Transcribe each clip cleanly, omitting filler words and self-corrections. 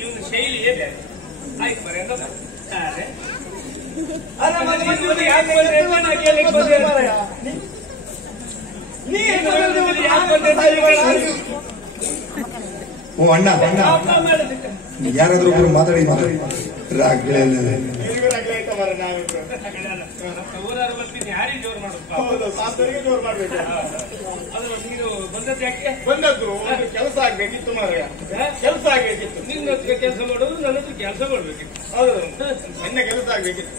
ಇವನು ಶೈಲಿಯೇ ಬೇರೆ. ಆಯ್ತು ಬರೀ ಓ ಅಣ್ಣ ಯಾರಾದ್ರೂ ಒಬ್ರು ಮಾತಾಡಿ ಊರಾರು ಬರ್ತೀನಿ, ಯಾರಿಗೆ ಜೋರು ಮಾಡುದು? ನೀನು ಬಂದದ್ದು ಯಾಕೆ? ಬಂದದ್ದು ಕೆಲಸ ಆಗ್ಬೇಕಿತ್ತು ಮಾರಾಯ, ಕೆಲಸ ಆಗ್ಬೇಕಿತ್ತು. ನಿನ್ನ ಹತ್ರ ಕೆಲಸ ಮಾಡೋದು, ನನ್ನ ಹತ್ರ ಕೆಲಸ ಮಾಡ್ಬೇಕಿತ್ತು. ಹೌದು, ನಿನ್ನ ಕೆಲಸ ಆಗ್ಬೇಕಿತ್ತು.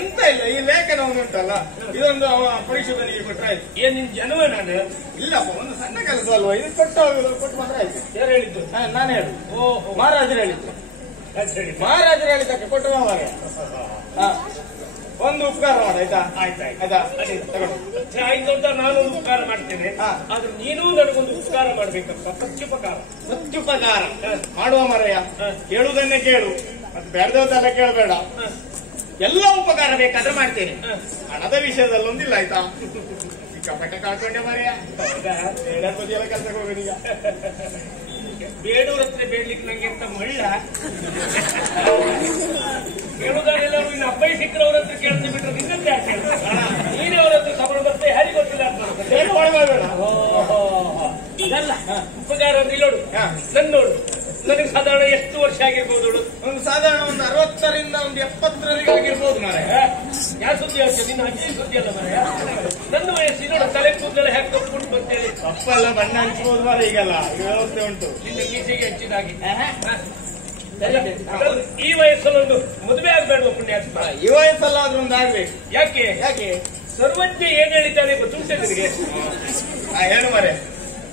ಎಂತ ಇಲ್ಲ, ಈ ಲೇಖನ ಉಂಟಲ್ಲ, ಇದೊಂದು ಅವ ಪರಿಶೋಧನೆಗೆ ಕೊಟ್ಟರೆ ಆಯ್ತು. ಏನ್ ನಿನ್ ಜನವ? ನಾನು ಇಲ್ಲಪ್ಪ, ಒಂದು ಸಣ್ಣ ಕೆಲಸ ಅಲ್ವಾ ಇದು, ಕೊಟ್ಟು ಮಾತ್ರ ಆಯ್ತು. ಯಾರು ಹೇಳಿದ್ದು? ನಾನು ಹೇಳುದು. ಓಹೋ, ಮಹಾರಾಜರು ಹೇಳಿದ್ದು. ಮಹಾರಾಜರು ಹೇಳಿದ್ದಕ್ಕೆ ಕೊಟ್ಟು ಮಾರಾಯ. ಒಂದು ಉಪಕಾರ ಮಾಡ ಆಯ್ತಾ? ಆಯ್ತಾ ಆಯ್ತು ಅಂತ ನಾನು ಉಪಕಾರ ಮಾಡ್ತೇನೆ. ಆದ್ರೆ ನೀನು ನನಗೊಂದು ಉಪಕಾರ ಮಾಡ್ಬೇಕಪ್ಪ, ಪ್ರತ್ಯುಪಕಾರ. ಪ್ರತ್ಯುಪಕಾರ ಮಾಡುವ ಮಾರಾಯ. ಕೇಳುವುದನ್ನೇ ಕೇಳು, ಮತ್ತೆ ಬೇಡದವನ್ನೆಲ್ಲ ಕೇಳಬೇಡ. ಎಲ್ಲ ಉಪಕಾರ ಬೇಕಾದ್ರೆ ಮಾಡ್ತೇನೆ. ಹಣದ ವಿಷಯದಲ್ಲಿ ಒಂದಿಲ್ಲ ಆಯ್ತಾ? ಸಿಕ್ಕಾಪಟ್ಟೆ ಕಳ್ಕೊಂಡೆ ಮಾರಾಯ. ಬದಿಯೆಲ್ಲ ಕೆಲಸಕ್ಕೆ ಹೋಗೋದು ಈಗ. ಬೇಡವ್ರ ಹತ್ರ ಬೇಡ್ಲಿಕ್ಕೆ ನಂಗೆ ಎಂತ ಮಳ್ಳ. ಕೇಳುವುದಾರೆಲ್ಲರೂ ಇನ್ನು ಅಬ್ಬೈ ಸಿಕ್ಕರವ್ರ ಹತ್ರ ಕೇಳ್ತಾ ಬಿಟ್ರೆ ನಿನ್ನಂತೆ ಯಾಕೆ? ನೀನೇ ಅವ್ರ ಹತ್ರ ತಗೊಂಡು ಬರ್ತೆ, ಯಾರಿಗೆ ಗೊತ್ತಿಲ್ಲ ಇದಲ್ಲ ಉಪಕಾರ. ನಿಲ್ಲೋಡು, ನನ್ನ ನೋಡು, ನನಗೆ ಸಾಧಾರಣ ಎಷ್ಟು ವರ್ಷ ಆಗಿರ್ಬೋದು? ಒಂದು ಸಾಧಾರಣ ಒಂದು 60ರಿಂದ ಒಂದು 70ರವರೆಗೆ ಆಗಿರ್ಬೋದು ಮಾರಾಯ. ಯಾವ ಸುದ್ದಿ ಆಗ್ತದೆ? ನಿನ್ನ ಅಜ್ಜಿ ಸುದ್ದಿ ಅಲ್ಲ ಮಾರಾಯ. ನನ್ನ ವಯಸ್ಸಿನೋಡು ತಲೆ ಕೂದಲೆಲ್ಲ ಹ್ಯಾಕ್ ತಪ್ಪಿಕೊಂಡು ಬರ್ತೇನೆ. ತಪ್ಪಲ್ಲ, ಬಣ್ಣ ಹಂಚ್ಬೋದು ಮಾರ. ಈಗಲ್ಲ ಈ ವ್ಯವಸ್ಥೆ ಉಂಟು. ನಿನ್ನ ಗೀಸೆಗೆ ಹಚ್ಚಿದಾಗಿ ಈ ವಯಸ್ಸಲ್ಲೊಂದು ಮದುವೆ ಆಗ್ಬೇಡುವ ಪುಣ್ಯಾತ್ಮ. ಈ ವಯಸ್ಸಲ್ಲಾದ್ರೂ ಒಂದು ಆಗ್ಬೇಕು. ಯಾಕೆ? ಯಾಕೆ? ಸರ್ವಜ್ಞ ಏನ್ ಹೇಳಿದ್ದಾನೆ ಗೊತ್ತುಂಟೆ ನಿನಗೆ? ಹೇಳು ಮಾರೆ.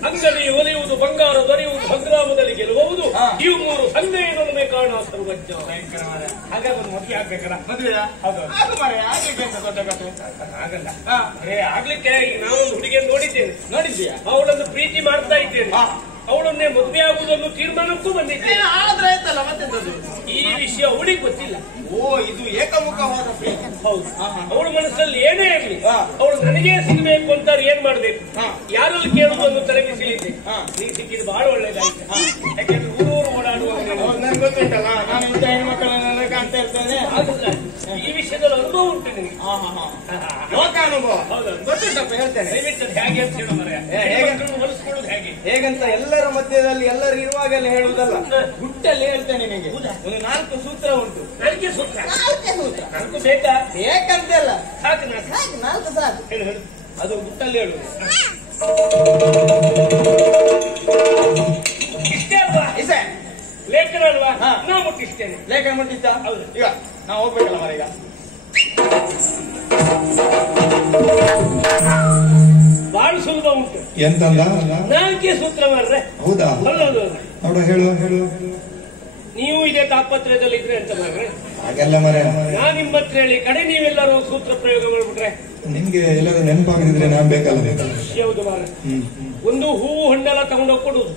ಅಂಗಡಿ ಒಲಿಯುವುದು, ಬಂಗಾರ ದೊರೆಯುವುದು, ಸಂಗ್ರಾಮದಲ್ಲಿ ಗೆಲ್ಲುವುದು, ಇವು 3 ಸಂಘ ಕಾರಣ ಸರ್ವಜ್ಞ. ಹಾಗಾಗಿ ಒಂದು ಮದುವೆ ಆಗ್ಬೇಕಲ್ಲ? ಮದುವೆ ಅದು ಮಾರೆ ಆಗ್ಲಿಕ್ಕೆ ದೊಡ್ಡ ಕಥೆ ಆಗಲ್ಲ. ಆಗ್ಲಿಕ್ಕೆ ಈಗ ನಾನೊಂದು ಹುಡುಗಿಯನ್ನು ನೋಡಿದ್ದೇನೆ. ನೋಡಿದ್ಯಾ? ಅವಳನ್ನು ಪ್ರೀತಿ ಮಾಡ್ತಾ ಇದ್ದೇನೆ. ಅವಳನ್ನೇ ಮದುವೆ ಆಗುವುದನ್ನು ತೀರ್ಮಾನಕ್ಕೂ ಬಂದಿದ್ದೇನೆ. ಆದ್ರೆ ಆಯ್ತಲ್ಲ, ಮತ್ತೆಂತದ್ದು? ಈ ವಿಷಯ ಅವಳಿಗೆ ಗೊತ್ತಿಲ್ಲ. ಓ, ಇದು ಏಕಮುಖವಾದ ಪ್ರೀತಿ. ಹೌದು. ಅವಳ ಮನಸ್ಸಲ್ಲಿ ಏನೇ ಇರಲಿ, ಅವಳು ನನಗೇ ಸಿಗಬೇಕು ಅಂತ ಏನ್ ಮಾಡ್ಬೇಕು? ಯಾರಲ್ಲಿ ಕೇಳುವುದನ್ನು ತಲೆಬಿಸಿಲಿದ್ದೆ. ನೀ ಸಿಕ್ಕಿದ್ದು ಬಹಳ ಒಳ್ಳೇದಾಯ್ತು. ಯಾಕೆಂದ್ರೆ ಊರೂರು ಓಡಾಡುವಾಗ ನನ್ಗೆ ಗೊತ್ತುಂಟಲ್ಲ, ನಾನು ಇಂಥ ಹೆಣ್ಮಕ್ಕಳನ್ನೆಲ್ಲ ಕಾಣ್ತಾ ಇರ್ತೇನೆ. ಈ ವಿಷಯದಲ್ಲಿ ಅನುಭವ ಉಂಟು ನಿನಗೆ. ಲೋಕಾನುಭವ. ಹೌದು, ಗೊತ್ತುಂಟಪ್ಪ, ಹೇಳ್ತೇನೆ. ದಯವಿಟ್ಟು ಹೇಗೆ ಅಂತ ಹೇಳೋ ಮರ, ಹೊಲಿಸ್ಕೊಳ್ಳೋದು ಹೇಗೆ ಹೇಗಂತ ಎಲ್ಲರ ಮಧ್ಯದಲ್ಲಿ ಎಲ್ಲರೂ ಇರುವಾಗಲೇ ಹೇಳುವುದಲ್ಲ, ಗುಟ್ಟಲ್ಲಿ ಹೇಳ್ತೇನೆ ನಿನಗೆ. ಒಂದು 4 ಸೂತ್ರ ಉಂಟು. ನನಗೆ ಸೂತ್ರ? 4 ಸೂತ್ರ ನನಗೂ ಬೇಕಾ? ಬೇಕಂತೆಲ್ಲ, ಸಾಕು 4 ಸಾಕು. ಹೇಳು ಹೇಳು. ಅದು ಗುಟ್ಟಲ್ಲಿ ಹೇಳುವುದು. ಇಷ್ಟೇ ಅಲ್ವಾ? ಇಸೆ ಲೇಖನ ಅಲ್ವಾ? ನಾ ಮುಟ್ಟಿಸ್ತೇನೆ. ಲೇಖನ ಮುಟ್ಟಿದ್ದ? ಹೌದು. ಈಗ ನಾವು ಹೋಗ್ಬೇಕಲ್ಲ ಮರ. ಈಗ ಬಹಳ ಸುಲಭ ಉಂಟು. ಎಂತಲ್ಲ 4 ಸೂತ್ರ ಮಾಡ್ರೆ. ಹೌದಾ? ನೋಡ, ಹೇಳು ಹೇಳು. ನೀವು ಇದೇ ತಾಪತ್ರಯದಲ್ಲಿ ಇದ್ರೆ ಅಂತ ಮಾಡ್ರೆ. ಹಾಗೆಲ್ಲ ಮರ, ನಾ ನಿಮ್ಮ ಹತ್ರ ಹೇಳಿ ಕಡೆ ನೀವೆಲ್ಲರೂ ಸೂತ್ರ ಪ್ರಯೋಗ ಮಾಡ್ಬಿಟ್ರೆ ನಿಮ್ಗೆ ಎಲ್ಲರೂ ನೆನಪಾಗಿದ್ರೆ ನಾನ್ ಬೇಕಲ್ಲ. ಯಾವುದು ಮಾರ? ಒಂದು ಹೂವು ಹಣ್ಣೆಲ್ಲ ತಗೊಂಡೋಗಿ ಕೊಡುವುದು,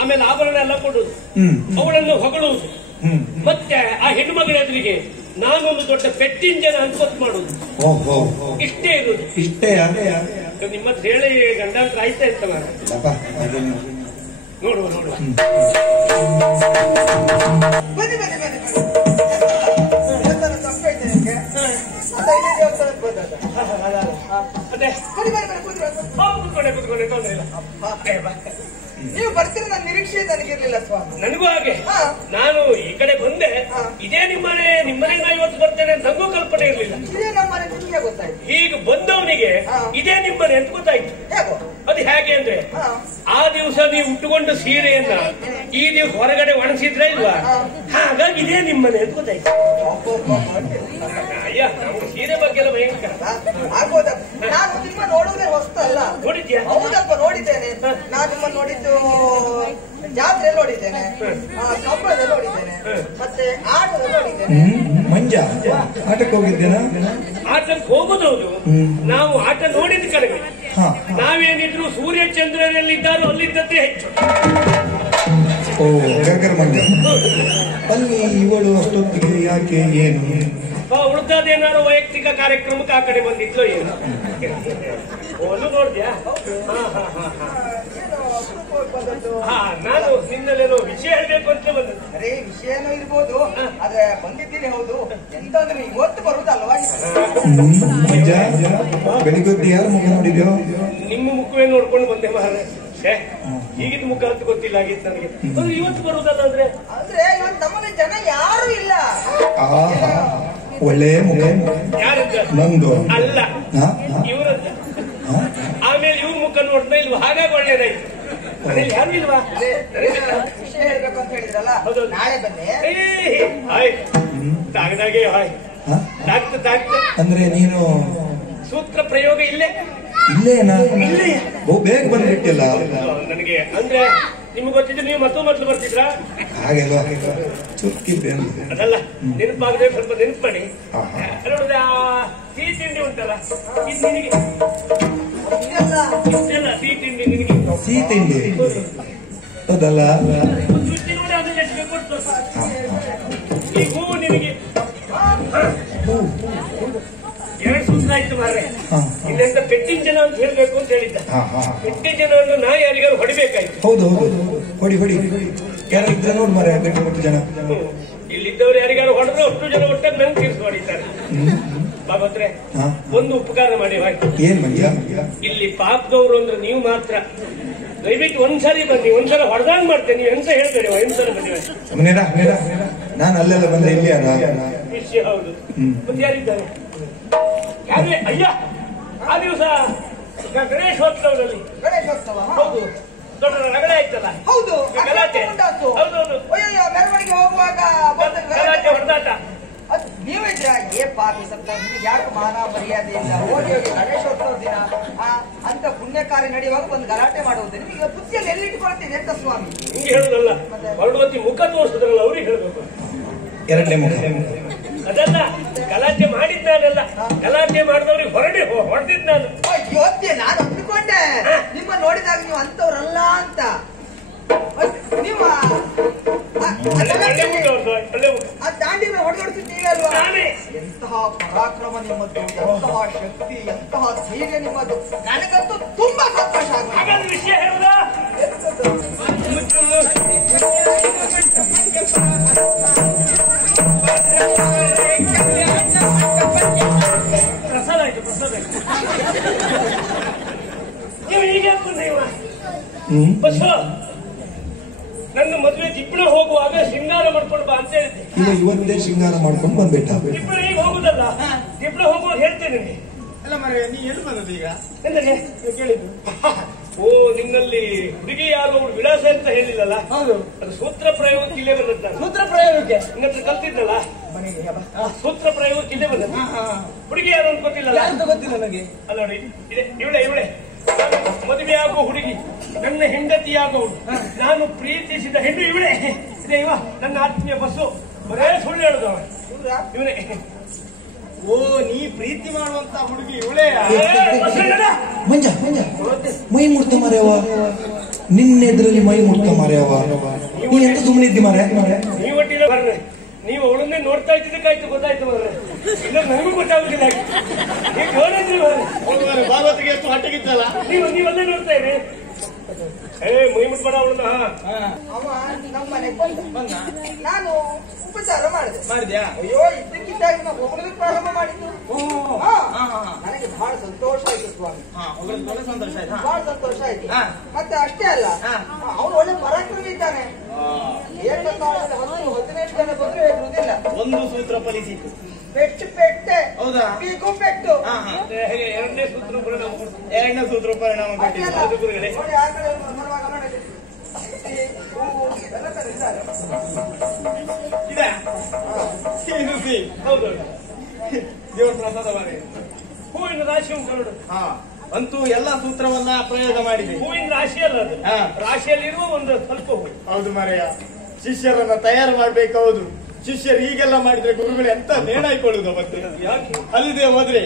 ಆಮೇಲೆ ಆಭರಣ ಎಲ್ಲ ಕೊಡುವುದು, ಅವಳನ್ನು ಹೊಗಳುವುದು, ಮತ್ತೆ ಆ ಹೆಣ್ಣು ಮಗಳ ಎದುರಿಗೆ ನಾನೊಂದು ದೊಡ್ಡ ಪೆಟ್ಟಿನ ಜನ ಅನ್ಕೊತ್ ಮಾಡುದು. ಇಷ್ಟೇ ಇರುವುದು. ಇಷ್ಟೇ? ನಿಮ್ಮ ಹತ್ರ ಹೇಳಿ ಗಂಡಾಂತರ ಆಯ್ತಾ ಅಂತ ಮಾರ. ನೋಡುವ ನೋಡುವ. ಬನ್ನಿ ಬನ್ನಿ ಬನ್ನಿ ತಪ್ಪೈತೆ ನಿಮ್ಗೆ. ಅದೇ ಕೂತ್ಕೊಂಡೆ ತೊಂದ್ರೆ ಇಲ್ಲ. ನೀವು ಬರ್ತೀರ ನನ್ನ ನಿರೀಕ್ಷೆ ನನಗಿರ್ಲಿಲ್ಲ ಸ್ವಾಮಿ. ನನಗೂ ಹಾಗೆ. ನಾನು ಈ ಕಡೆ ಬಂದೆ, ಇದೇ ನಿಮ್ಮನೆ ನಾ ಇವತ್ತು ಬರ್ತೇನೆ ಅಂತ ನನಗೂ ಕಲ್ಪನೆ ಇರಲಿಲ್ಲ. ಇದೇ ನಮ್ಮನೆ ನಿಮ್ಗೆ ಗೊತ್ತಾಯ್ತು. ಈಗ ಬಂದವನಿಗೆ ಇದೇ ನಿಮ್ಮನೆ ಅಂತ ಗೊತ್ತಾಯ್ತು. ಅದು ಹೇಗೆ ಅಂದ್ರೆ, ಆ ದಿವಸ ನೀವು ಉಟ್ಟುಕೊಂಡು ಸೀರೆಯನ್ನ ಈ ದಿವಸ ಹೊರಗಡೆ ಒಣಸಿದ್ರೆ ಇಲ್ವಾ, ಹಾಗಾಗಿ ಇದೇ ನಿಮ್ಮನೆ ಅಂತ ಗೊತ್ತಾಯ್ತು. ಅಯ್ಯ, ನಮ್ಗೆ ಸೀರೆ ಬಗ್ಗೆ ಎಲ್ಲ ಭಯಂಕರ. ಆಗ್ಬೋದಪ್ಪ, ನಾನು ನಿಮ್ಮ ನೋಡುವುದೇ ಹೊಸ್ತಲ್ಲ. ನೋಡಿದ್ಯಾ? ಹೌದಪ್ಪ, ನೋಡಿದ್ದೇನೆ. ನಾನು ನಿಮ್ಮ ನೋಡಿದ್ದು ಜಾತ್ರೆಯಲ್ಲಿ ನೋಡಿದ್ದೇನೆ, ಕಂಬಳದಲ್ಲಿ ನೋಡಿದ್ದೇನೆ, ಮತ್ತೆ ಆಟದಲ್ಲಿ ನೋಡಿದ್ದೇನೆ. ಮಂಜ ಆಟಕ್ಕೆ ಹೋಗಿದ್ದೇನಾ? ಆಟಕ್ಕೆ ಹೋಗೋದೌದು. ನಾವು ಆಟ ನೋಡಿದ ಕಡಿಮೆ. ನಾವೇನಿದ್ರು ಸೂರ್ಯ ಚಂದ್ರನಲ್ಲಿದ್ದಾರೋ ಅಲ್ಲಿದ್ದದ್ದೇ ಹೆಚ್ಚು. ಓ ಗರ್ಗರ ಮಂಡ್ಯ. ಅಲ್ಲಿ ಇವಳು ಅಷ್ಟೊತ್ತಿಗೆ ಯಾಕೆ ಏನು? ಉಳಿದದೇನಾದ್ರು ವೈಯಕ್ತಿಕ ಕಾರ್ಯಕ್ರಮಕ್ಕೆ ಆ ಕಡೆ ಬಂದಿದ್ಲು ಏನು? ಒಂದು ನೋಡ್ದ್ಯಾ? ನಾನು ನಿನ್ನಲ್ಲೇನೋ ವಿಷಯ ಹೇಳ್ಬೇಕು ಅಂತ ಬಂದದ್ದು. ಅರೆ ವಿಷಯನೂ ಇರ್ಬೋದು, ಆದ್ರೆ ಬಂದಿದ್ದೀನಿ. ಹೌದು, ಎಂತ ಅಂದ್ರೆ ಇವತ್ತು ಬರುದಲ್ವಾ? ಮಂಜ, ಬೆಳಿಗ್ಗೆ ಯಾರು ಮುಖ ನೋಡಿದ್ಯೋ? ನಿಮ್ಮ ಮುಖವೇ ನೋಡ್ಕೊಂಡು ಬಂದೆ ಮಾರ್ರೆ. ಈಗಿನ ಮುಖ ಅಂತ ಗೊತ್ತಿಲ್ಲ ಆಗಿತ್ತು ನನಗೆ. ಇವತ್ತು ಬರುದಲ್ಲ ಅಂದ್ರೆ ಇವತ್ತು ನಮ್ಮನೆ ಜನ ಯಾರು ಇಲ್ಲ. ಒಳ್ಳೆ ಮುಖ. ಯಾರದ್ದ? ನಂದು ಅಲ್ಲ, ಇವರದ್ದ. ಆಮೇಲೆ ಇವ್ರ ಮುಖ ನೋಡ್ತಾ ಇಲ್ವಾ? ಹಾಗಾಗಿ ಒಳ್ಳೇದಾಯ್ತು. ಮನೇಲಿ ಯಾರು ಇಲ್ವಾ? ವಿಷಯ ಹೇಳ್ಬೇಕು ಅಂತ ಹೇಳಿದ್ರಲ್ಲ, ನಾಳೆ ಬನ್ನಿ. ಹಾಯ್ ತಾಗದಾಗೆ ಹಾಯ್ ತಾಗ್ತ ಅಂದ್ರೆ ನೀನು ಸೂತ್ರ ಪ್ರಯೋಗ ಇಲ್ಲೇ ಇಲ್ಲೇನಾ? ಬೇಗ ಬಂದ್ಬಿಟ್ಟಿಲ್ಲ ನನಗೆ. ಅಂದ್ರೆ ನಿಮ್ಗೆ ಗೊತ್ತಿದ್ರೆ ನೀವು ಮೊದಲು ಬರ್ತಿದ್ರ? ಹಾಗೆಲ್ಲ ಚುಕ್ಕಿದ್ದೆ ಅದಲ್ಲ, ನೆನಪಾಗದೆ ಸ್ವಲ್ಪ ನೆನಪು ಮಾಡಿ. ನೋಡಿದ್ರೆ ಆ ಸಿಹಿ ತಿಂಡಿ ಉಂಟಲ್ಲ, ಇದು ನಿನಗೆ ಇಷ್ಟೆಲ್ಲ ಸಿಹಿ ತಿಂಡಿ ನಿನಗೆ. ಸಿಹಿ ತಿಂಡಿ ಅದಲ್ಲ, ಸುದ್ದಿ ನೋಡಿ ಅದನ್ನ ಎಷ್ಟು ಕೊಡ್ತು. ಈ ಹೂವು ನಿನಗೆ 2 ಸೂತ್ರ ಆಯ್ತು ಮಾರ್ರೆ. ಇನ್ನೆಂತ ಪೆಟ್ಟಿನ ಜನ ಅಂತ ಹೇಳ್ಬೇಕು ಅಂತ ಹೇಳಿದ್ದ. ಪೆಟ್ಟಿನ ಜನ ಅಂದ್ರೆ ನಾ ಯಾರಿಗಾರು ಹೊಡಿಬೇಕಾಯ್ತು. ಹೌದು ಹೌದು, ಹೊಡಿ ಹೊಡಿ. ಯಾರಿದ್ರೆ ನೋಡ್ ಮಾರೆ, ಗಂಟು ಜನ ಇಲ್ಲಿದ್ದವ್ರು ಯಾರಿಗಾರು ಹೊಡೆದ್ರೆ ಅಷ್ಟು ಜನ ಒಟ್ಟಾಗಿ ನಂಗೆ ತೀರ್ಸಿ ಹೊಡಿತಾರೆ. ಬಾಬತ್ರೆ, ಒಂದು ಉಪಕಾರ ಮಾಡಿ ಆಯ್ತು. ಏನ್ ಮಂಜ? ಇಲ್ಲಿ ಪಾಪದವ್ರು ಅಂದ್ರೆ ನೀವು ಮಾತ್ರ. ದಯವಿಟ್ಟು ಒಂದ್ಸರಿ ಬನ್ನಿ, ಒಂದ್ಸಲ ಹೊಡೆದಂಗ್ ಮಾಡ್ತೇನೆ. ನೀವು ಎಂತ ಹೇಳ್ಬೇಡಿ, ಒಂದ್ಸಲ ಬನ್ನಿ. ನಾನು ಅಲ್ಲೆಲ್ಲ ಬಂದ್ರೆ ಇಲ್ಲಿ ಯಾರ ವಿಷಯ? ಹೌದು. ಮತ್ತೆ ಯಾರಿದ್ದಾರೆ? ಯಾರೇ? ಅಯ್ಯ, ಆ ದಿವಸ ಗಣೇಶೋತ್ಸವದಲ್ಲಿ. ಗಣೇಶೋತ್ಸವ? ಹೌದು, ದೊಡ್ಡ ರಗಳೆ ಆಯ್ತಲ್ಲ. ಹೌದು, ಗಲಾಟೆ. ಹೌದೌದು, ಮೆರವಣಿಗೆ ಹೋಗುವಾಗ ಗಲಾಟೆ ಹೊಡೆದಾಟ. ನೀವಿದ್ರ ಏ ಪಾಪಿ ಸತ್ತ, ನಿಮಗೆ ಯಾಕೆ ಮಾನ ಮರ್ಯಾದೆ ಇಲ್ಲ? ಹೋಗಿ ಹೋಗಿ ಗಣೇಶೋತ್ಸವ ದಿನ ಅಂತ ಪುಣ್ಯ ಕಾರ್ಯ ನಡೆಯುವಾಗ ಒಂದು ಗಲಾಟೆ ಮಾಡುವುದು ನಿಮಗೆ ಬುದ್ಧಿಯಲ್ಲಿ ಎಲ್ಲಿಟ್ಕೊಳ್ತೀನಿ ಅಂತ ಸ್ವಾಮಿ. ಹಿಂಗೆ ಹೇಳುದಲ್ಲ, ಹೊರಡುವತ್ತಿ ಮುಖ ತೋರಿಸಿದ್ರಲ್ಲ ಅವ್ರಿಗೆ ಹೇಳ್ಬೇಕು. ಎರಡನೇ ಮುಖ ಅದಲ್ಲ, ಗಲಾಟೆ ಮಾಡಿದ್ದಾನಲ್ಲ, ಗಲಾಟೆ ಮಾಡಿದವ್ರಿಗೆ ಹೊಡೆದಿದ್ ನಾನು. ಯೋಚ್ನೆ ನಾನು ಅಂದುಕೊಂಡೆ ನಿಮ್ಮ ನೋಡಿದಾಗ ನೀವು ಅಂತವ್ರಲ್ಲ ಅಂತ. ನೀವು ದಾಂಡಿನ ಹೊಡೆದೊಡ್ತಿದ್ದೀವಿ ಅಲ್ವಾ? ಎಂತಹ ಪರಾಕ್ರಮ ನಿಮ್ಮದು, ಎಂತಹ ಶಕ್ತಿ, ಎಂತಹ ಧೈರ್ಯ ನಿಮ್ಮದು. ನನಗಂತೂ ತುಂಬಾ ಸಂತೋಷ ಆಗುತ್ತೆ. ವಿಷಯ ಹೇಳುದಾ? ಪ್ರಸಾದ ಆಯ್ತು, ಪ್ರಸಾದ ಆಯ್ತು. ನೀವು ಹೀಗೆ ನೀವು ಬಸ್ ನನ್ನ ಮದುವೆ ದಿಪ್ಪಣ ಹೋಗುವಾಗ ಶೃಂಗಾರ ಮಾಡ್ಕೊಂಡು ಬಾ ಅಂತ ಹೇಳಿದ್ದೆ. ಇವತ್ತೇ ಶೃಂಗಾರ ಮಾಡ್ಕೊಂಡು ಬಂದ್ಬಿಟ್ಟ. ದಿಪ್ಪಣ ಈಗ ಹೋಗುದಲ್ಲ, ದಿಪ್ಪಣ ಹೋಗುವಾಗ ಹೇಳ್ತೇನೆ ನಿಮಗೆ. ಅಲ್ಲ ಮರೆ, ನೀ ಎಲ್ಲಿ ಬಂದದ್ದು ಈಗ? ಎಂದರೆ ಕೇಳಿದ್ದು. ಓ, ನಿನ್ನಲ್ಲಿ ಹುಡುಗಿ ಯಾರು ಅವಳು ವಿಳಾಸ ಅಂತ ಹೇಳಿಲ್ಲಲ್ಲ? ಹೌದು, ಅದು ಸೂತ್ರ ಪ್ರಯೋಗಕ್ಕೆ ಇಲ್ಲೇ ಬಂದದ್ದ. ಸೂತ್ರ ಪ್ರಯೋಗಕ್ಕೆ ನಿನ್ನ ಹತ್ರ ಕಲ್ತಿದ್ನಲ್ಲ, ಸೂತ್ರ ಪ್ರಯೋಗಕ್ಕೆ ಇಲ್ಲೇ ಬಂದದ್ದು. ಹುಡುಗಿ ಯಾರು ಅಂತ ಗೊತ್ತಿಲ್ಲಲ್ಲ? ಗೊತ್ತಿಲ್ಲ ನನಗೆ. ಅಲ್ಲ ನೋಡಿ, ಇವಳೆ ಮದುವೆಯಾಗುವ ಹುಡುಗಿ, ನನ್ನ ಹೆಂಡತಿಯಾಗುವಳು, ನಾನು ಪ್ರೀತಿಸಿದ ಹೆಣ್ಣು ಇವಳೆ. ಇದೇ ಇವ ನನ್ನ ಆತ್ಮೀಯ ಬಸ್ಸು. ಬರೇ ಸುಳ್ಳು ಹೇಳುದು ಇವನೇ. ಓ, ನೀ ಪ್ರೀತಿ ಮಾಡುವಂತ ಹುಡುಗಿ ಇವಳೇ? ಮಂಜ ಮಂಜ, ಮೈ ಮುಡ್ತ ಮಾರ್ಯವ, ನಿನ್ನೆದ್ರಲ್ಲಿ ಮೈ ಮುಡ್ತ ಮಾರ್ಯವ. ನೀ ಎಂತ ಸುಮ್ಮನೆ ಇದ್ದಿ ಮಾರ್ಯ? ನೀವು ಒಟ್ಟಿಲ್ಲ ಬರ್ರೆ, ನೀವು ಅವಳನ್ನೇ ನೋಡ್ತಾ ಇದ್ದಿದ್ದಕ್ಕಾಯ್ತು, ಗೊತ್ತಾಯ್ತು ಬರ್ರೆ. ಇಲ್ಲ ನನಗೂ ಗೊತ್ತಾಗುದಿಲ್ಲ. ನೀವು ಜೋರಿದ್ರಿ ಬರ್ರೆ. ಭಾಗವತಿಗೆ ಎಷ್ಟು ಹಟ್ಟಿಗಿತ್ತಲ್ಲ, ನೀವಲ್ಲೇ ನೋಡ್ತಾ ಇರಿ. ಮೈ ಮುಟ್ಬೇಡ ಅವಳನ್ನ. ಅವ ನಮ್ಮ ಮನೆಗೆ ಬಂದ, ನಾನು ಉಪಚಾರ ಮಾಡಿದ್ಯಾ? ಅಯ್ಯೋ, ಇದ್ದಕ್ಕಿದ್ದಾಗ ನಾವು ಹೊಗಳಕ್ಕೆ ಪ್ರಾರಂಭ ಮಾಡಿದ್ದು. ನನಗೆ ಬಹಳ ಸಂತೋಷ ಆಯ್ತು ಸ್ವಾಮಿ. ಬಹಳ ಸಂತೋಷ ಆಯ್ತು. ಮತ್ತೆ ಅಷ್ಟೇ ಅಲ್ಲ, ಅವನು ಒಳ್ಳೆ ಪರಾಕ್ರಮಿ ಇದ್ದಾನೆ. 15 ಜನ ಬಂದ್ರೆ ಇರುವುದಿಲ್ಲ. ಒಂದು ಸೂತ್ರ ಫಲಿಸಿತು. ಪೆಟ್ಟು ಪೆಟ್ಟೆ. ಹೌದಾ? ಬೀಗು ಪೆಟ್ಟು. ಎರಡನೇ ಸೂತ್ರ ಪರಿಣಾಮ ಕೊಡ್ತದೆ. ಎರಡನೇ ಸೂತ್ರ ಪರಿಣಾಮ ಕೊಟ್ಟಿಲ್ಲ. ನೋಡಿ, ಆ ಕಡೆ ಬರುವಾಗ ನೋಡಿ, ಎಲ್ಲ ತರ ಇದ್ದಾರೆ. ಹೌದು, ದೇವರ ಪ್ರಸಾದ ಮಾಡಿ ಹೂವಿನ ರಾಶಿ ಉಂಟು ನೋಡು. ಅಂತೂ ಎಲ್ಲ ಸೂತ್ರವನ್ನ ಪ್ರಯೋಗ ಮಾಡಿದೆ. ಹೂವಿನ ರಾಶಿ ಅಲ್ಲ ಅದು, ರಾಶಿಯಲ್ಲಿರುವ ಒಂದು ಸ್ವಲ್ಪ ಹೂ. ಹೌದು ಮಾರಯ್ಯ, ಶಿಷ್ಯರನ್ನ ತಯಾರು ಮಾಡ್ಬೇಕು. ಹೌದು, ಶಿಷ್ಯರು ಹೀಗೆಲ್ಲ ಮಾಡಿದ್ರೆ ಗುರುಗಳು ಎಂತ ನೇಣಾಯ್ಕೊಳ್ಳುದು ಮತ್ತೆ ಅಲ್ಲಿದೆ ಹೋದ್ರೆ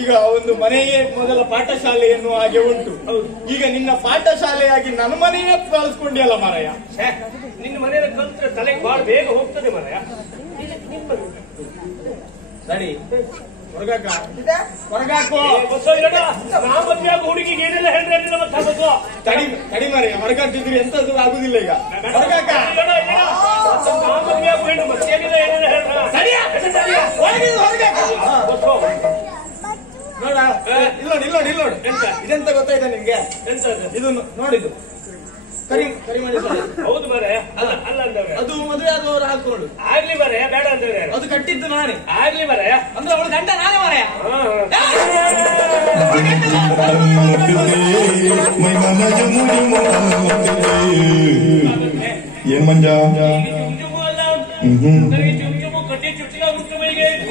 ಈಗ ಒಂದು ಮನೆಯೇ ಮೊದಲ ಪಾಠಶಾಲೆಯನ್ನು ಹಾಗೆ ಉಂಟು. ಈಗ ನಿನ್ನ ಪಾಠಶಾಲೆಯಾಗಿ ನನ್ನ ಮನೆಯೇ ಕಳಿಸ್ಕೊಂಡಿಯಲ್ಲ ಮಾರಾಯ. ನಿನ್ನ ಮನೆಯಲ್ಲಿ ಕಲ್ತ್ರೆ ತಲೆಗೆ ಬಹಳ ಬೇಗ ಹೋಗ್ತದೆ ಮಾರಾಯ. ಸರಿ ಹೊರಗಾಕ ಹೊರಗಾಕೋ. ನಾ ಮದ್ವೆ ಆಗೋ ಹುಡುಗಿಗೆ ಏನೆಲ್ಲ ಹೇಳ್ರೆ ಕಡಿ ಮಾರಾಯ. ಹೊರಗಾಕ್ತಿದ್ರೆ ಎಂತದ್ದು ಆಗುದಿಲ್ಲ ಈಗ. ಹೊರಗಾಕ ನಾ ಮದ್ವೆ ಆಗೋ ಹೆಣ್ಣು ಮತ್ತೇನಿಲ್ಲ ಏನೆಲ್ಲ ಹೇಳ್ರ ನೋಡ. ಇಲ್ಲೋಡಿ ಇದೆಂತ ಗೊತ್ತಾಯ್ತಾ ನಿಮ್ಗೆ? ಇದು ನೋಡಿದ್ದು ಕರಿಮಣಿ ಹೌದು ಮಾರಾಯ. ಅಲ್ಲ ಅಂದವ್ರೆ ಅದು ಮದುವೆ ಆದವರು ಹಾಕೊಂಡು ಆಗ್ಲಿ ಮಾರಾಯ, ಬೇಡ ಅಂದವ್ರೆ. ಅದು ಕಟ್ಟಿದ್ದು ನಾನೇ. ಆಗ್ಲಿ ಮಾರಾಯ, ಅಂದ್ರೆ ಅವಳು ಗಂಡ ನಾನೇ ಮಾರಾಯ. ಏನ್ ಮಂಜ?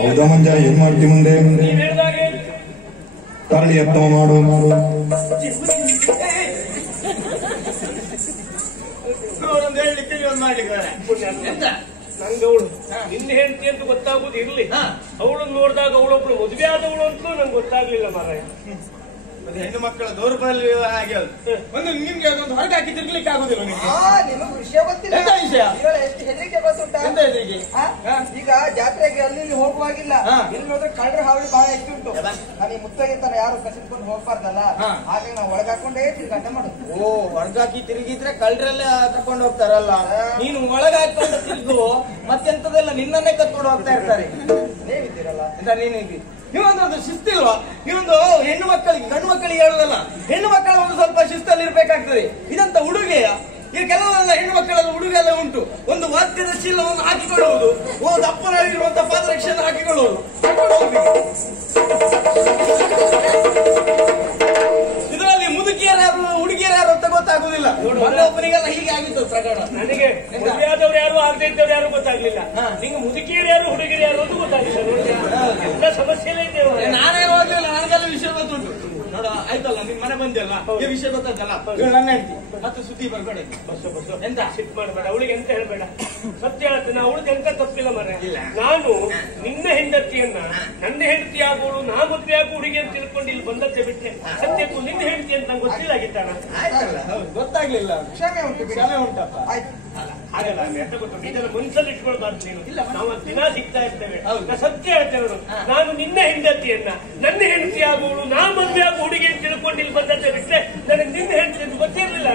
ಹೌದಾ ಮಂಜ, ಏನ್ ಮಾಡ್ತಿ ಮುಂದೆ? ತರಳಿ ಎತ್ತವ ಮಾಡು. ಹೇಳಲಿಕ್ಕೆ ಒಂದು ಮಾಡಿದ್ದಾರೆ. ನಂಗೆ ಅವಳು ನಿನ್ನ ಹೆಂಡತಿ ಅಂತ ಗೊತ್ತಾಗುದು ಇರ್ಲಿ, ಅವಳನ್ನು ನೋಡಿದಾಗ ಅವಳೊಬ್ಳು ಮದುವೆ ಆದವಳು ಅಂತಲೂ ನಂಗೆ ಗೊತ್ತಾಗ್ಲಿಲ್ಲ ಮಾರಾಯ. ಹೆಣ್ಣು ಮಕ್ಕಳ ದೌರ್ಬಲ್ಯ ಹಾಗೆ ಒಂದು ನಿಮ್ಗೆ ಅದೊಂದು ಹೊರಗೆ ಹಾಕಿ ತಿರ್ಗ್ಲಿಕ್ಕೆ ಆಗುದಿಲ್ಲ ನಿಮ್ಗೆ. ನಿಮಗೆ ವಿಷಯ ಗೊತ್ತಿಲ್ಲ. ಎಂತ ವಿಷಯ? ಎಷ್ಟು ಹೆದರಿಕೆ ಗೊತ್ತುಂಟಾ? ಎಂತ ಹೆದರಿಕೆ? ಈಗ ಜಾತ್ರೆಗೆ ಅಲ್ಲಿ ಹೋಗುವಾಗಿಲ್ಲ, ಇಲ್ಲಿ ನೋಡಿದ್ರೆ ಕಳ್ಳರ ಹಾವಳಿ ಬಹಳ ಹೆಚ್ಚು ಉಂಟು. ನಾನು ಈ ಮುತ್ತಗಿಂತ ಯಾರು ಕಸಿದ್ಕೊಂಡು ಹೋಗ್ಬಾರ್ದಲ್ಲ, ಹಾಗಾಗಿ ನಾವು ಒಳಗಾಕೊಂಡೇ ತಿರುಗಾಟ ಮಾಡುದು. ಓ, ಒಳಗಾಕಿ ತಿರುಗಿದ್ರೆ ಕಳ್ಳರೆಲ್ಲ ತಕೊಂಡು ಹೋಗ್ತಾರಲ್ಲ, ನೀನು ಒಳಗಾಕೊಂಡು ತಿರುಗು ಮತ್ತೆಂತದೆಲ್ಲ ನಿನ್ನನ್ನೇ ಕತ್ಕೊಂಡು ಹೋಗ್ತಾ ಇರ್ತಾರೆ. ನೀವಿದ್ದೀರಲ್ಲ ಎಂತ ನೀನಿದ್ದಿ? ನೀವೊಂದು ಶಿಸ್ತಿಲ್ವಾ? ನೀವೊಂದು ಹೆಣ್ಣು ಮಕ್ಕಳಿಗೆ ಗಂಡು ಮಕ್ಕಳಿಗೆ ಹೇಳುದಲ್ಲ, ಹೆಣ್ಣು ಮಕ್ಕಳ ಒಂದು ಸ್ವಲ್ಪ ಶಿಸ್ತಲ್ಲಿ ಇರ್ಬೇಕಾಗ್ತದೆ. ಇದಂತ ಉಡುಗೆಯ? ಈಗ ಕೆಲವರೆಲ್ಲ ಹೆಣ್ಣು ಮಕ್ಕಳೆಲ್ಲ ಉಡುಗೆಲ್ಲ ಉಂಟು. ಒಂದು ವಾದ್ಯದ ಚೀಲವನ್ನು ಹಾಕಿಕೊಳ್ಳುವುದು, ಒಂದು ದಪ್ಪನಲ್ಲಿರುವಂತಹ ಪಾದರಕ್ಷೆಯನ್ನು ಹಾಕಿಕೊಳ್ಳುವುದು. ಇದರಲ್ಲಿ ಮುದುಕಿಯರ್ಯಾರು ಹುಡುಗಿಯರ್ಯಾರು ಅಂತ ಗೊತ್ತಾಗುದಿಲ್ಲ. ಒಬ್ಬನಿಗೆಲ್ಲ ಹೀಗೆ ಆಗಿತ್ತು ಪ್ರಕರಣ. ನನಗೆ ಮದುವೆಯಾದವ್ರು ಯಾರು ಆಗದೆ ಇದ್ದವ್ರು ಯಾರು ಗೊತ್ತಾಗ್ಲಿಲ್ಲ. ನಿಂಗೆ ಮುದುಕಿಯರು ಯಾರು ಹುಡುಗಿರು ಯಾರು ಅಂತ ಗೊತ್ತಾಗಿಲ್ಲ. ನೋಡಿ ಎಲ್ಲ ಸಮಸ್ಯೆಲ್ಲ ಇದ್ದೇವೆ. ನಾನೇ ಹೋಗ್ಲಿಲ್ಲ, ನನಗೆಲ್ಲ ವಿಷಯ ಗೊತ್ತುಂಟು. ನೋಡ ಆಯ್ತಲ್ಲ, ನಿಮ್ ಮನೆ ಬಂದಿಲ್ಲ, ಈ ವಿಷಯ ಗೊತ್ತಲ್ಲ. ನನ್ನ ಹೆಂಡತಿ ಮತ್ತೆ ಸುದ್ದಿ ಬರ್ಬೇಡ. ಎಂತ ಸಿಟ್ ಮಾಡಬೇಡ, ಅವಳಿಗೆ ಎಂತ ಹೇಳ್ಬೇಡ. ಸತ್ಯ ಹೇಳ್ತೇನೆ, ಅವಳಿಗೆ ಎಂತ ತಪ್ಪಿಲ್ಲ ಮರ. ನಾನು ನಿನ್ನ ಹೆಂಡತಿಯನ್ನ ನನ್ನ ಹೆಂಡತಿ ಆಗೋಳು, ನಾ ಮದ್ವೆ ಆಗೋ ಹುಡುಗಿ ಅಂತ ತಿಳ್ಕೊಂಡು ಇಲ್ಲಿ ಬಂದದ್ದೇ ಬಿಟ್ಟೆ. ಸತ್ಯಕ್ಕೂ ನಿನ್ನ ಹೆಂಡತಿ ಅಂತ ನಂಗೆ ಗೊತ್ತಿಲ್ಲಾಗಿತ್ತಾನ. ಗೊತ್ತಾಗ್ಲಿಲ್ಲ. ಕ್ಷಮೆ ಉಂಟು, ಕ್ಷಮೆ ಉಂಟಪ್ಪ. ಆಯ್ತು. ಹಾಗಲ್ಲ, ಎಂತ ಗೊತ್ತು, ಇದೆಲ್ಲ ಮನ್ಸಲ್ಲಿ ಇಟ್ಕೊಳ್ಬಾರ್ದು ನೀನು. ನಾವು ದಿನ ಸಿಗ್ತಾ ಇರ್ತೇವೆ. ಸತ್ಯ ಹೇಳ್ತೇವೆ, ನಾನು ನಿನ್ನ ಹೆಂಡತಿಯನ್ನ ನನ್ನ ಹೆಂಡತಿ ಆಗೋಳು, ನಾ ಮದ್ವೆ ಆಗೋ ಹುಡುಗಿ ಅಂತ ತಿಳ್ಕೊಂಡು ಇಲ್ಲಿ ಬಂದದ್ದೇ ಬಿಟ್ಟೆ. ನನಗೆ ನಿನ್ನ ಹೆಂಡತಿ ಅಂತ ಗೊತ್ತಿರ್ಲಿಲ್ಲ.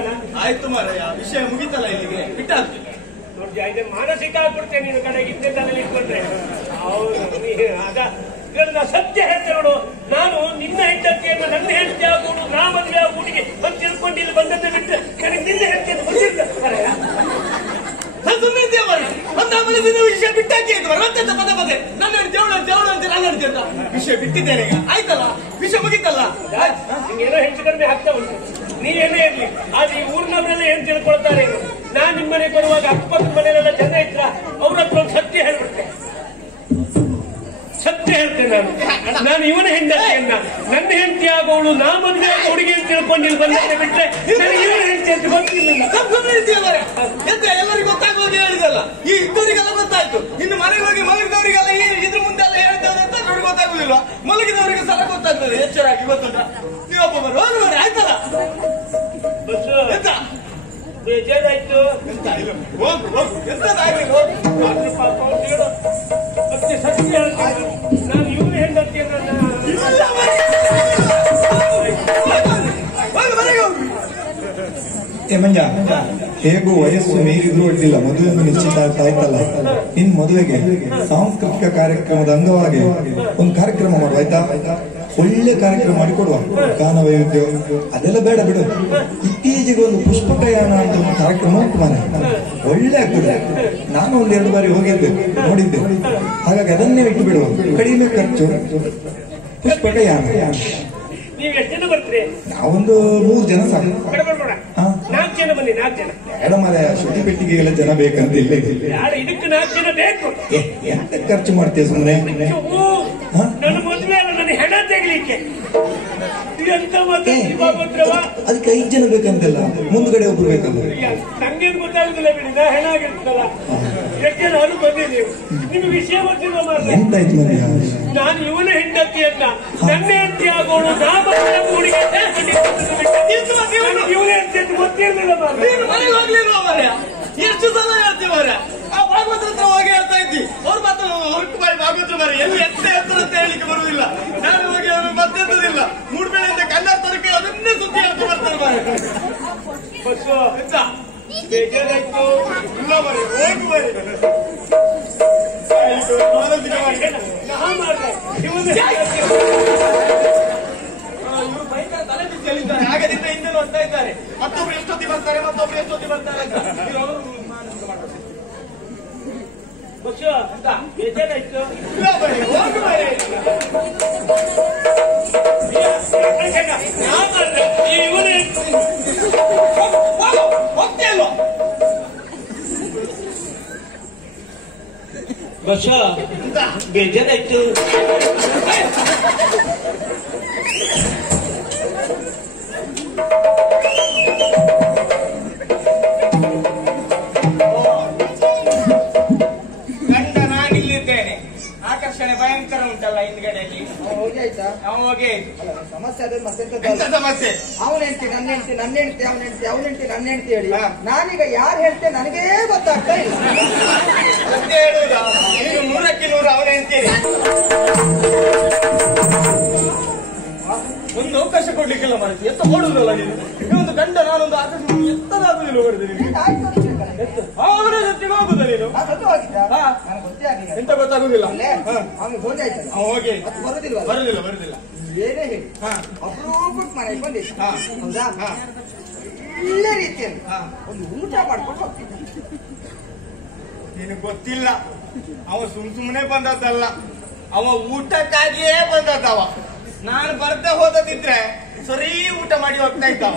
ಆಯ್ತು ಮಾರಾಯ, ವಿಷಯ ಮುಗಿತಲ್ಲ ಇಲ್ಲಿಗೆ, ಬಿಟ್ಟಾಗ್ತದೆ. ನೋಡಿ, ಇದನ್ನ ಮಾನಸಿಕ ಆಗ್ಬಿಡ್ತೇನೆ ನೀನು ಕಡೆಗೆ ಇದ್ದೇ ತಲೆಯಲ್ಲಿ ಇಟ್ಕೊಂಡ್ರೆ. ಆಗ ಸತ್ಯ ಹೇಳ್ತೇವೆ, ನಾನು ನಿನ್ನ ಹೆಂಡತಿಯನ್ನು ನನ್ನ ಹೆಂಡತಿ ಆಗೋಳು, ನಾ ಮದುವೆ ಆಗೋ ಹುಡುಗಿ ಅಂತ ತಿಳ್ಕೊಂಡು ಇಲ್ಲಿ ಬಂದದ್ದೇ ಬಿಟ್ಟು ನನಗೆ ನಿನ್ನ ಹೆಂಡತಿ ಅಂತ ಗೊತ್ತಿಲ್ಲ. ವಿಷಯ ಬಿಟ್ಟಾಕಿ ಪದೇ ಪದೇ ನನ್ನ ಜವಳ ಅಂತ ನಾನು ಹೇಳ್ತೇನೆ. ವಿಷಯ ಬಿಟ್ಟಿದ್ದೇನೆ ಈಗ, ಆಯ್ತಲ್ಲ, ವಿಷಯ ಮುಗಿತಲ್ಲ. ನಿಂಗೇನೋ ಹೆಚ್ಚು ಕಡಿಮೆ ಆಗ್ತಾ ಉಂಟು. ನೀವೇನೇ ಇರ್ಲಿ, ಆದ್ರೆ ಈ ಊರಿನವರೆಲ್ಲ ಏನ್ ತಿಳ್ಕೊಳ್ತಾರೆ? ನಾನ್ ನಿಮ್ಮ ಮನೆಗೆ ಬರುವಾಗ ಅಕ್ಕಪಕ್ಕದ ಮನೆಯಲ್ಲೆಲ್ಲ ಜನ ಇದ್ರ ಅವ್ರ ಹತ್ರ ಒಂದು ಸತ್ಯ ಹೇಳ್ಬಿಡ್ತೆ. ಸತ್ಯ ಹೇಳ್ತೇನೆ ನಾನು ಇವನ ಹೆಂಡತಿಯನ್ನ ನನ್ನ ಹೆಂಡತಿ ಆಗೋಳು, ನಾ ಮದುವೆ ಆಗೋ ಹುಡುಗಿ ಅಂತ ತಿಳ್ಕೊಂಡು ಇಲ್ಲಿ ಬಂದ ಬಿಟ್ರೆ ನನಗೆ ಇವನ ಹೆಂಡತಿ ಅಂತ ಗೊತ್ತಿಲ್ಲ. ಎಂತ ಎಲ್ಲರಿಗೂ ಗೊತ್ತಾಗೋದು ಹೇಳಿದಲ್ಲ, ಈ ಇದ್ದವರಿಗೆಲ್ಲ ಗೊತ್ತಾಯ್ತು. ಇನ್ನು ಮನೆಗೆ ಹೋಗಿ ಮಲಗಿದವರಿಗೆಲ್ಲ ಇದ್ರ ಮುಂದೆ ಎಲ್ಲ ಹೇಳ್ತಾರೆ ಅಂತ ನೋಡಿ ಗೊತ್ತಾಗುದಿಲ್ಲ. ಮಲಗಿದವರಿಗೆ ಸಲ ಗೊತ್ತಾಗ್ತದೆ ಎಚ್ಚರಾಗಿ. ಗೊತ್ತುಂಟ? ನೀವೊಬ್ಬ ಹೋಗಿ ನೋಡಿ, ಆಯ್ತಲ್ಲ. ಎಂತ ಬೇಜಾರಾಯ್ತು. ಎಂತ ಇಲ್ಲ, ಹೋಗು ಹೋಗು, ಎಂತದಾಗ್ಲಿ ಹೋಗು. ಮತ್ತೆ ಸತ್ಯ ಹೇಳ್ತೇನೆ, ನಾನು ಇವನ ಹೆಂಡತಿಯನ್ನ ಮಂಜ, ಹೇಗೂ ವಯಸ್ಸು ಮೀರಿದ್ರೂ ಅಡ್ಡಿಲ್ಲ, ಮದುವೆ ನಿಶ್ಚಿತಾರ್ಥ ಆಯ್ತಲ್ಲ. ನಿನ್ ಮದುವೆಗೆ ಸಾಂಸ್ಕೃತಿಕ ಕಾರ್ಯಕ್ರಮದ ಅಂಗವಾಗಿ ಒಂದು ಕಾರ್ಯಕ್ರಮ ಮಾಡುವ, ಆಯ್ತಾ? ಒಳ್ಳೆ ಕಾರ್ಯಕ್ರಮ ಮಾಡಿಕೊಡುವ. ಗಾನ ವೈವಿಧ್ಯ ಅದೆಲ್ಲ ಬೇಡ ಬಿಡು. ಇತ್ತೀಚೆಗೆ ಒಂದು ಪುಷ್ಪಕಯಾನ ಅಂತ ಒಂದು ಕಾರ್ಯಕ್ರಮ ಉಂಟು ಮನೆ, ಒಳ್ಳೆ ಆಗ್ತದೆ. ನಾನು ಒಂದು 2 ಬಾರಿ ಹೋಗಿದ್ದೆ, ನೋಡಿದ್ದೆ. ಹಾಗಾಗಿ ಅದನ್ನೇ ಇಟ್ಟು ಬಿಡುವ, ಕಡಿಮೆ ಖರ್ಚು ಪುಷ್ಪಕಯಾನ. ನೀವ್ ಎಷ್ಟು ಜನ ಬರ್ತೀರಿ? ನಾವೊಂದು 3 ಜನ ಸಾಕು. 4 ಜನ ಬನ್ನಿ. 4 ಜನ ಬೇಡ ಮರ, ಶುದ್ಧಿ ಪೆಟ್ಟಿಗೆಗೆಲ್ಲ ಜನ ಬೇಕಂತ ಇಲ್ಲ. ಇದಕ್ಕೆ 4 ಜನ ಬೇಕು. ಎಂತ ಖರ್ಚು ಮಾಡ್ತೀಯ ಸುಮ್ಮನೆ? ನನ್ನ ಮದುವೆ ಅಲ್ಲ, ನನ್ನ ಹೆಣ ತೆಗಲಿಕ್ಕೆ. ಎಂತ ಮದುವೆ? ಅದಕ್ಕೆ 5 ಜನ ಬೇಕಂತಲ್ಲ, ಮುಂದ್ಗಡೆ ಒಬ್ರು ಬೇಕಲ್ಲ. ನಂಗೇನು ಗೊತ್ತಾಗುದಿಲ್ಲ ಬಿಡಿ, ನಾ ಹೆಣ ಆಗಿರ್ತಲ್ಲ. ಯಾಕೆ ನಾನು ಬಂದಿದ್ದೀನಿ ನಿಮ್ಗೆ ವಿಷಯ ಗೊತ್ತಿಲ್ಲ ಮಾರ್ರೆ. ಎಂತಾಯ್ತು ಮನೆಯ ನಾನು ಇವನ ಹೆಂಡತಿಯನ್ನ ನನ್ನ ಹೆಂಡತಿ ಆಗೋಳು ಹುಡುಗಿ ಇವನ ಹೆಂಡತಿ ಅಂತ ಗೊತ್ತಿರ್ಲಿಲ್ಲ ಮಾರ್ರೆ. ಮನೆಗೆ ಹೋಗ್ಲಿಲ್ವಾ ಮರ್ಯ? ಎಷ್ಟು ಸಲ ಹೇಳ್ತೀವಿ ಮರ್ಯ? ಆ ಭಾಗವತರ ಹತ್ರ ಹೋಗಿ ಹೇಳ್ತಾ ಇದ್ದಿ, ಅವ್ರು ಮಾತ್ರ ಹೊರಟು ಬಾಯಿ ಭಾಗವತರು ಮರ್ಯ ಎಲ್ಲಿ ಎತ್ತ ಅಂತ ಹೇಳಿಕ್ಕೆ ಬರುವುದಿಲ್ಲ. ನಾನು ಹೋಗಿ ಅವರು ಮತ್ತೆಂತದಿಲ್ಲ, ಮೂಡ್ಬೇಳೆಯಿಂದ ಕನ್ನಡ ತರಕ್ಕೆ ಅದನ್ನೇ ಸುದ್ದಿ ಹೇಳ್ತಾ ಬರ್ತಾರೆ ಮರ್ಯ. ಬೇಜಾರಾಯ್ತು ಇಲ್ಲ ಮರ್ಯ, ಹೋಗು ಮರ್ಯ. ಇವರು ಭಯಂಕರ ತಲೆ ಬಿಸಿ ಹೇಳಿದ್ದಾರೆ. ಆಗದಿಂದ ಹಿಂದೆ ನೋಡ್ತಾ ಇದ್ದಾರೆ. ಮತ್ತೊಬ್ರು ಎಷ್ಟೊತ್ತಿ ಬರ್ತಾರೆ ಅಂತ ಬೇಜಾರಾಯ್ತು. ಇಲ್ಲ ಮರ್ಯ, ಹೋಗು ಮರ್ಯ. ಹೋಗ್ತೀಯಲ್ವ? ಬಸ ಬೇಜಾರಾಯ್ತು. ಗಂಡ ನಾನಿಲ್ಲಿದ್ದೇನೆ, ಆಕರ್ಷಣೆ ಭಯಂಕರ ಉಂಟಲ್ಲ ಹಿಂದ್ಗಡೆಯಲ್ಲಿ. ಹೋಗಿ ಆಯ್ತಾ? ಹೋಗಿ ಸಮಸ್ಯೆ ಅದೇ ಮತ್ತೆ ಎಂತ ಸಮಸ್ಯೆ? ಅವನ ಹೆಂಡತಿ ನನ್ನ ಹೆಂಡತಿ, ನನ್ನ ಹೆಂಡತಿ ಅವನ ಹೆಂಡತಿ, ಅವನ ಹೆಂಡತಿ ನನ್ನ ಹೆಂಡತಿ ಹೇಳಿ ನಾನೀಗ ಯಾರು ಹೇಳ್ತೇನೆ ನನಗೇ ಗೊತ್ತಾಗ್ತಾ ಇಲ್ಲ. ಸತ್ಯ ಹೇಳುವುದಾ? ನೀನು 100ಕ್ಕೆ 100 ಅವನೇ ಅಂತೀರಿ. ಒಂದು ಅವಕಾಶ ಕೊಡ್ಲಿಕ್ಕಿಲ್ಲ ಮಾರೈತಿ. ಎತ್ತ ಓಡುದಲ್ಲ ನೀನು? ಒಂದು ಗಂಡ ನಾನೊಂದು ಆಕರ್ಷಣೆ ಎತ್ತದಾಗುದಿಲ್ಲ ಹೊಡೆದು ನಿನಗೆ. ಅವನ ಜೊತೆಗೆ ಹೋಗುದ ನೀನು? ನನಗೆ ಗೊತ್ತೇ ಆಗಿಲ್ಲ. ಎಂತ ಗೊತ್ತಾಗುದಿಲ್ಲ. ಅವನಿಗೆ ಹೋಗಿ ಆಯ್ತಲ್ಲ, ಹೋಗಿ ಬರುದಿಲ್ವ? ಬರುದಿಲ್ಲ. ಏನೇ ಹೇಳಿ ಅಪರೂಪಕ್ಕೆ ಮನೆಗೆ ಬಂದಿತ್ತು ಹೌದಾ? ಒಳ್ಳೆ ರೀತಿಯಲ್ಲಿ ಒಂದು ಊಟ ಮಾಡ್ಕೊಂಡು ಹೋಗ್ತಿದ್ದ. ನಿನಗೆ ಗೊತ್ತಿಲ್ಲ, ಅವ ಸುಮ್ಮನೆ ಬಂದದ್ದಲ್ಲ, ಅವ ಊಟಕ್ಕಾಗಿಯೇ ಬಂದದ್ದವ. ನಾನು ಬರ್ದೆ ಹೋದದಿದ್ರೆ ಸರಿ ಊಟ ಮಾಡಿ ಹೋಗ್ತಾ ಇದ್ದವ.